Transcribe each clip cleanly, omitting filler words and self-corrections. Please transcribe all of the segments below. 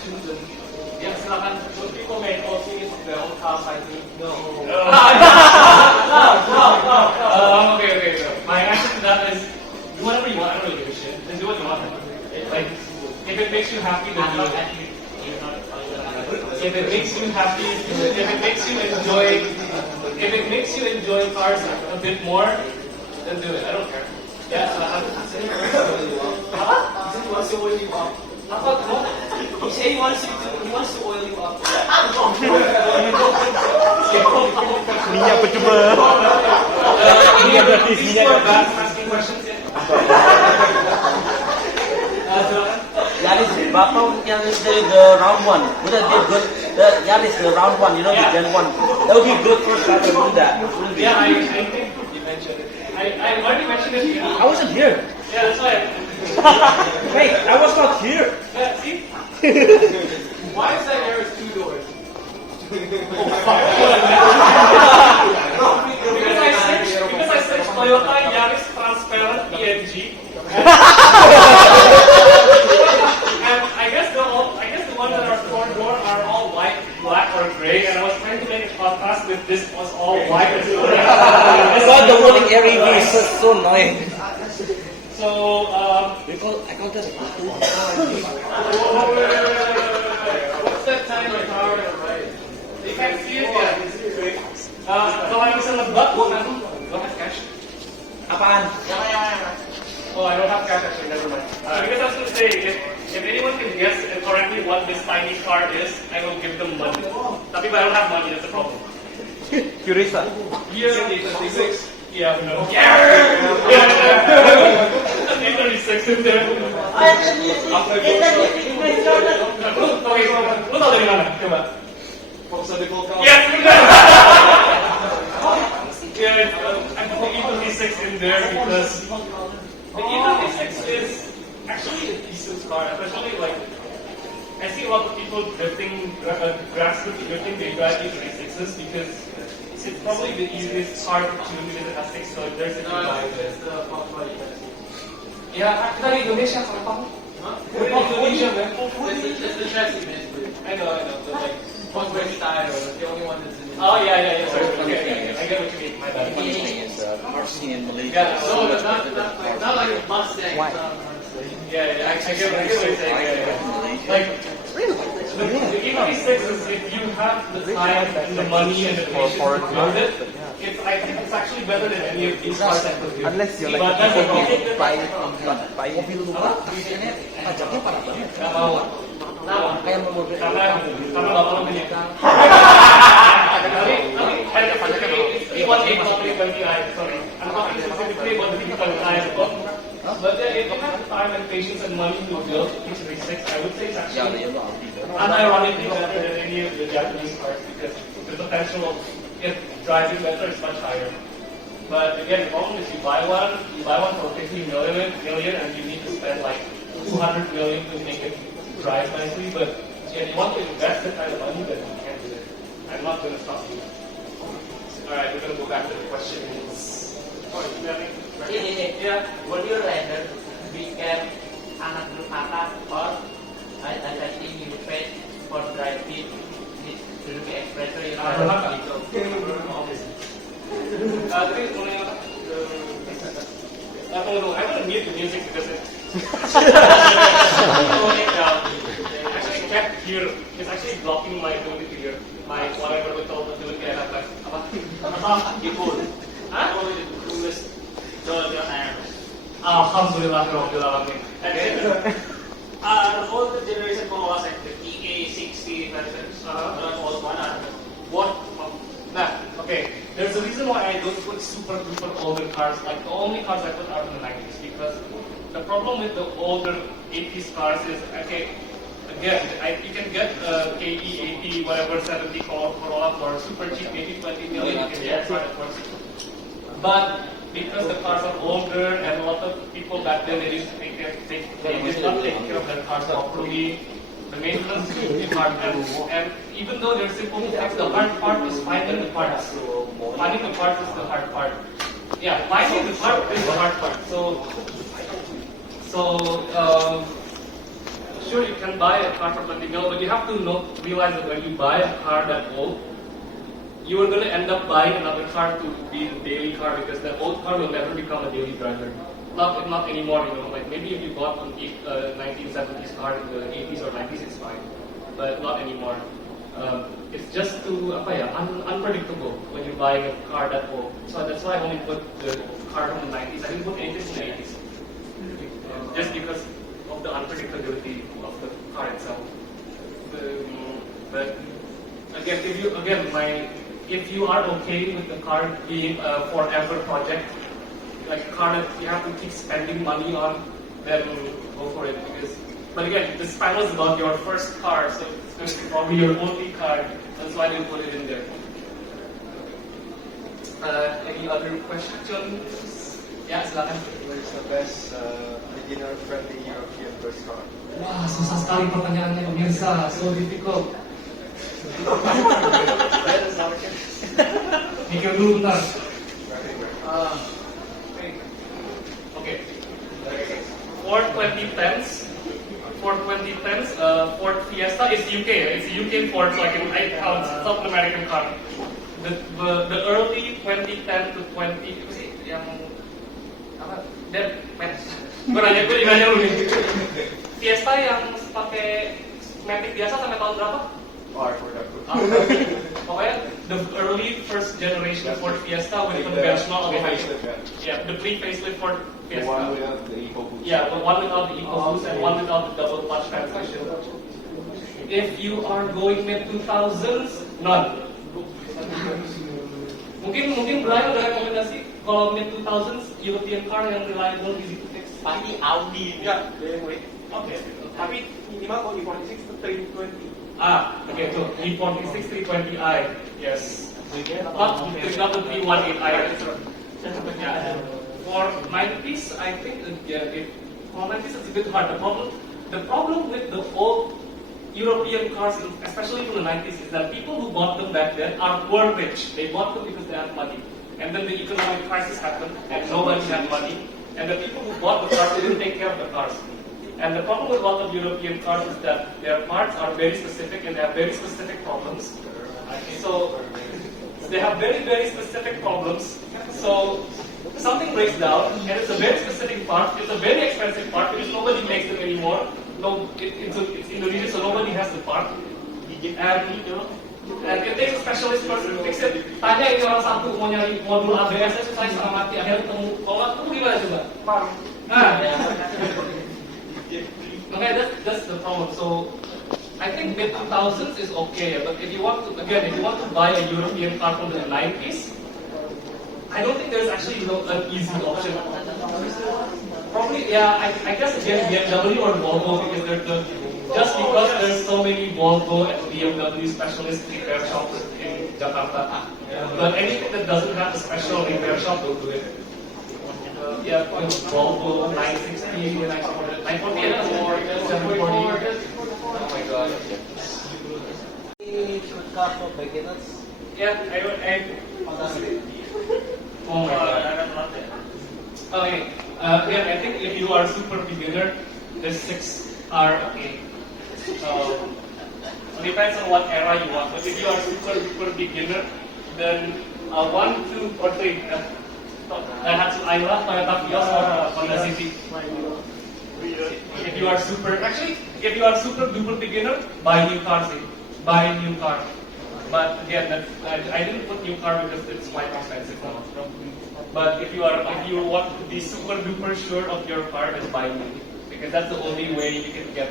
questions and yeah, silakan. Those people may all see it their own cars, I think. No. Okay. My answer to that is do whatever you want. I don't really give a shit. Just do what you want. Like, if it makes you happy, then do it. If it makes you happy, if it makes you enjoy cars a bit more, then do it. I don't care. Yeah, He wants to oil you up. He said he wants to oil you up. Minyak percuma. Minyak gratis, minyak gratis. Asking questions, yeah. Yaris, Bapak Yaris the round one. Would that be good? The Yaris the round one, you know, the Gen 1. That would be good for start to do that. Yeah, I think you mentioned it. I already mentioned it. I wasn't here. Yeah, that's why. Wait, I was not here. Yeah, see? Why is that Yaris 2 doors? Because I searched Toyota Yaris Transparent ENG. And I guess the ones that are 4-door are all white, black, or gray. And I was trying to make a contrast with this was all white and gray. I saw the wording REV is so annoying. So, I call that what's that time in power? You can't see it yet. Kalau yang bisa nebak, go ahead, cash. apaan? Oh, I don't have cash actually, never mind. Because I was going to say, if anyone can guess correctly what this tiny car is, I will give them money. Tapi if I don't have money, that's the problem. Curisa. Year 836. Yeah, no. Yeah! 836 in there. Okay, lu tau dari mana? Coba. Yes, benar! Yeah, I put the E36 in there because the E36 is actually a decent car, especially like I see a lot of people drifting, grassroots drifting, they drive E36s because it's probably the easiest car to tune because it has 6 cylinders and you buy it. Yeah, kita di Indonesia kalau kamu. Indonesia, man. It's the chassis, man. I know. But like, Volkswagen style, the only one that's in. oh yeah. Sorry. Okay. I get what you mean. My bad. RC in Malaysia. Yeah, So not like a Mustang. Why? Yeah, I get what you're saying. Yeah. Like, the E36 is if you have the time and the money and the patience to build it, I think it's actually better than any of these cars I could do. Unless you're like But that's the problem. buy mobil lupa, pajaknya parah banget. Nggak mau. Kayak mau mobil. Karena nggak mau beli. Tapi sorry. I'm talking specifically about the E29. But if you have the time and patience and money to build E36, I would say it's actually unironically better than any of the Japanese cars because the potential of it driving better is much higher. But again, the problem is you buy one for 50 million and you need to spend like 200 million to make it drive nicely. But if you want to invest that kind of money, then you can't do it. I'm not going to stop you. Alright, we're going to go back to the questions. Oh, you have any? Yeah. Would you rather become anak durhaka or adapting new face for driving with Suzuki Expresso in I want to mute the music because it actually can't hear. It's actually blocking my ability to hear my whatever we call the ability I have. Like, Alhamdulillah, The older generation was like the EA60 versions, old one. What? Okay. There's a reason why I don't put super older cars. Like the only cars I put are in the 90s because the problem with the older 80s cars is okay. Again, you can get a KE 80 whatever 70 Corolla for super cheap, maybe 20 million. You can get it for But because the cars are older and a lot of people back then they did not take care of their cars properly. The maintenance is really hard, and even though they're simple to fix, the hard part is finding the parts. Finding the parts is the hard part. Yeah, finding the part is the hard part. So sure you can buy a car for 20 mil, but you have to realize that when you buy a car that old, you are going to end up buying another car to be the daily car because that old car will never become a daily driver. Not anymore, you know. Like maybe if you bought an 1970s car in the 80s or 90s, it's fine, but not anymore. It's just too unpredictable when you're buying a car that old. So that's why I only put the car from the 90s. I didn't put anything in the 80s, just because of the unpredictability of the car itself. But again, if you are okay with the car being a forever project, like a car that you have to keep spending money on, then go for it. But again, this panel is about your first car, so it's going to be probably your only car. That's why they put it in there. Any other questions? Ya, silakan. What is the best beginner-friendly European first car? Wah, susah sekali pertanyaannya pemirsa, so difficult. Mikir dulu bentar. Okay. For 2010s, Ford Fiesta is UK. It's a UK Ford, so I count South American car. The early 2010 to 20 itu sih yang apa? Dan gue nanya lu nih. Fiesta yang pakai matic biasa sampai tahun berapa? Pokoknya the early first generation Ford Fiesta with conventional automatic. Yeah, the pre-facelift Ford Fiesta. The one without the eco boost. Yeah, the one without the EcoBoost and one without the double clutch transmission. If you are going mid 2000s, none. Mungkin Brian udah rekomendasi kalau mid 2000s European car yang reliable, easy to fix. Pasti Audi. Ya, BMW. Oke. Tapi minimal kalau E46 itu 320. Okay, so E46 320i, yes. Not the 318i. Yeah. For 90s, I think again, for 90s it's a bit hard. The problem with the old European cars, especially from the 90s, is that people who bought them back then were rich. They bought them because they had money. And then the economic crisis happened, and nobody had money. And the people who bought the cars didn't take care of the cars. And the problem with a lot of European cars is that their parts are very specific and they have very specific problems. So they have very, very specific problems. So something breaks down and it's a very specific part. It's a very expensive part because nobody makes them anymore. No, it's Indonesia, so nobody has the part. And it takes a specialist person to fix it. Tanya ini orang satu mau nyari modul ABS, susah setengah mati. Akhirnya ketemu. Kalau nggak ketemu gimana coba? Okay, that's the problem. So I think mid 2000s is okay, but if you want to buy a European car from the 90s, I don't think there's actually an easy option. Probably, yeah, I guess again BMW or Volvo because just because there's so many Volvo and BMW specialist repair shops in Jakarta. But anything that doesn't have a special repair shop will do it. Yeah, Volvo 960, 940, or 740. Oh my god. Short car for beginners. Yeah, oh my god. Okay. Yeah, I think if you are super beginner, the 6 are okay. Depends on what era you want. But if you are super beginner, then 1, 2, or 3. Daihatsu Ayla, Toyota Vios, or Honda City. If you are super duper beginner, buy new cars. Buy a new car. But again, I didn't put new car because it's quite expensive now. But if you want to be super duper sure of your car, then buy new, because that's the only way you can get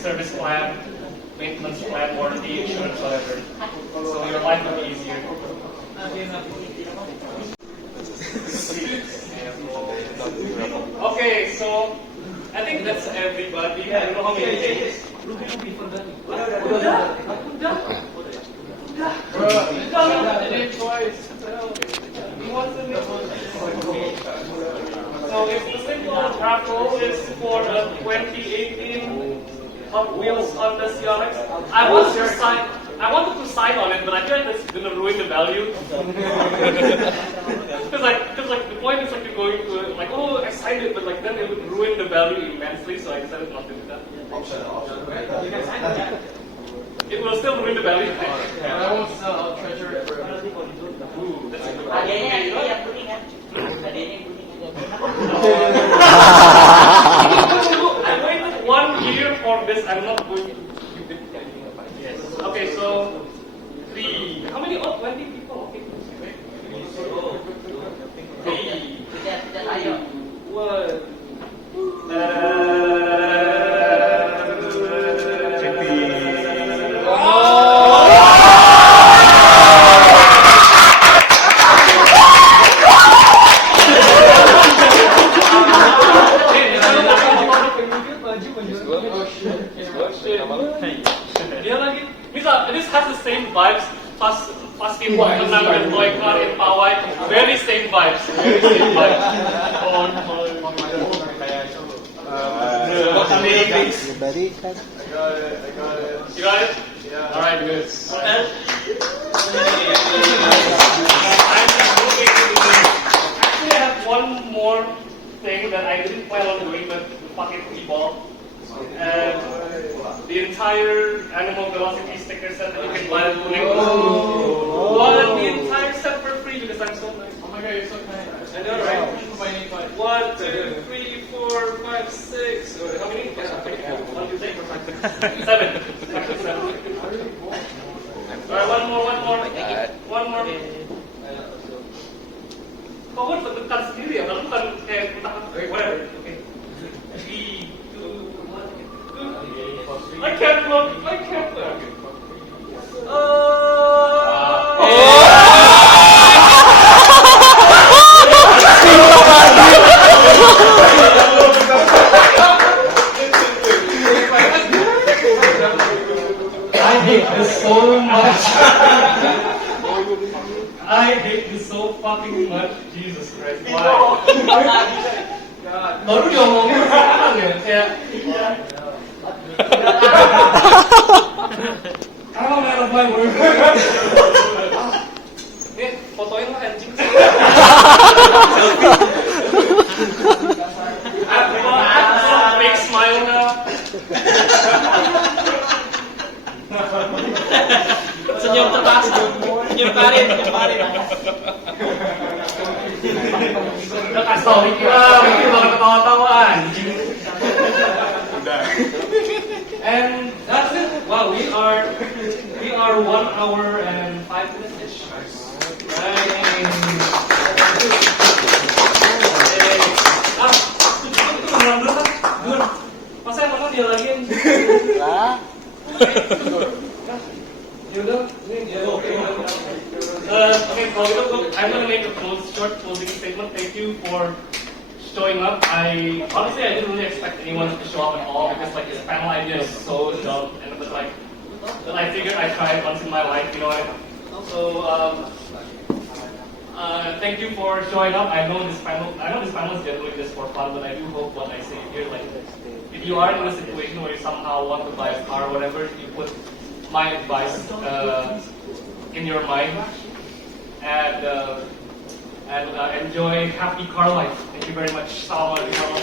service plan, maintenance plan, warranty, insurance, whatever. So your life will be easier. Okay, so I think that's everybody. I don't know how many days. So if the simple raffle is for the 2018 Hot Wheels Honda CRX, I wanted to sign on it, but I feel like that's gonna ruin the value. Because the point is you're going to I signed it, but then it would ruin the value immensely, so I decided not to do that. It will still ruin the value. I won't sell. I'll treasure it forever. Ooh, that's a good one. Hadiahnya ini yang kuning kan? Hadiahnya yang kuning. I waited 1 year for this. I'm not going to keep it. Yes. Okay, so 3. How many? Oh, 20 people. Okay. 3. Tidak, ayo. 1. Dia lagi. Misal, this has the same vibes. Pas kita menang dan Boy Car in Pawai, very same vibes. Very same vibes. Oh my. What's the name? I got it. You got it? Yeah. All right, good. What else? Actually, I have one more thing that I didn't plan on doing, but pocket ball. And the entire Animal Velocity sticker set that you can buy at Kuning. One, the entire set for free because I'm so nice. Oh my god, you're so kind. I know, right? My name, but 1, 2, 3, 4, 5, 6. How many? 1, 2, 3, 4, 5, 6. 7. Actually 7. Alright, one more. One more. Kau kan tekan sendiri ya, kalau bukan kayak whatever. Okay. 3, 2, 1. I can't look. I hate this so much. I hate this so fucking much. Jesus Christ. Why? Baru diomongin sekarang ya, kayak I'm out of my word. Nih, fotoin lah anjing. Fake smile now. Senyum terpaksa. Senyum karin. Udah kasih tau Ricky lah, Ricky bakal ketawa-tawa anjing. And that's it. Wow, we are 1 hour and 5 minutes ish. Right. Itu beneran dulu kan? Dur. Masa yang mana dia lagi yang yaudah, ini dia. Okay, kalau gitu, I'm gonna make a short closing statement. Thank you for showing up. I didn't really expect anyone to show up at all because like this panel idea is so dumb, and but like, but I figured I'd try it once in my life, you know. So thank you for showing up. I know this panel is generally just for fun, but I do hope what I say here, like, if you are in a situation where you somehow want to buy a car or whatever, you put my advice in your mind and enjoy happy car life. Thank you very much. Salam alaikum.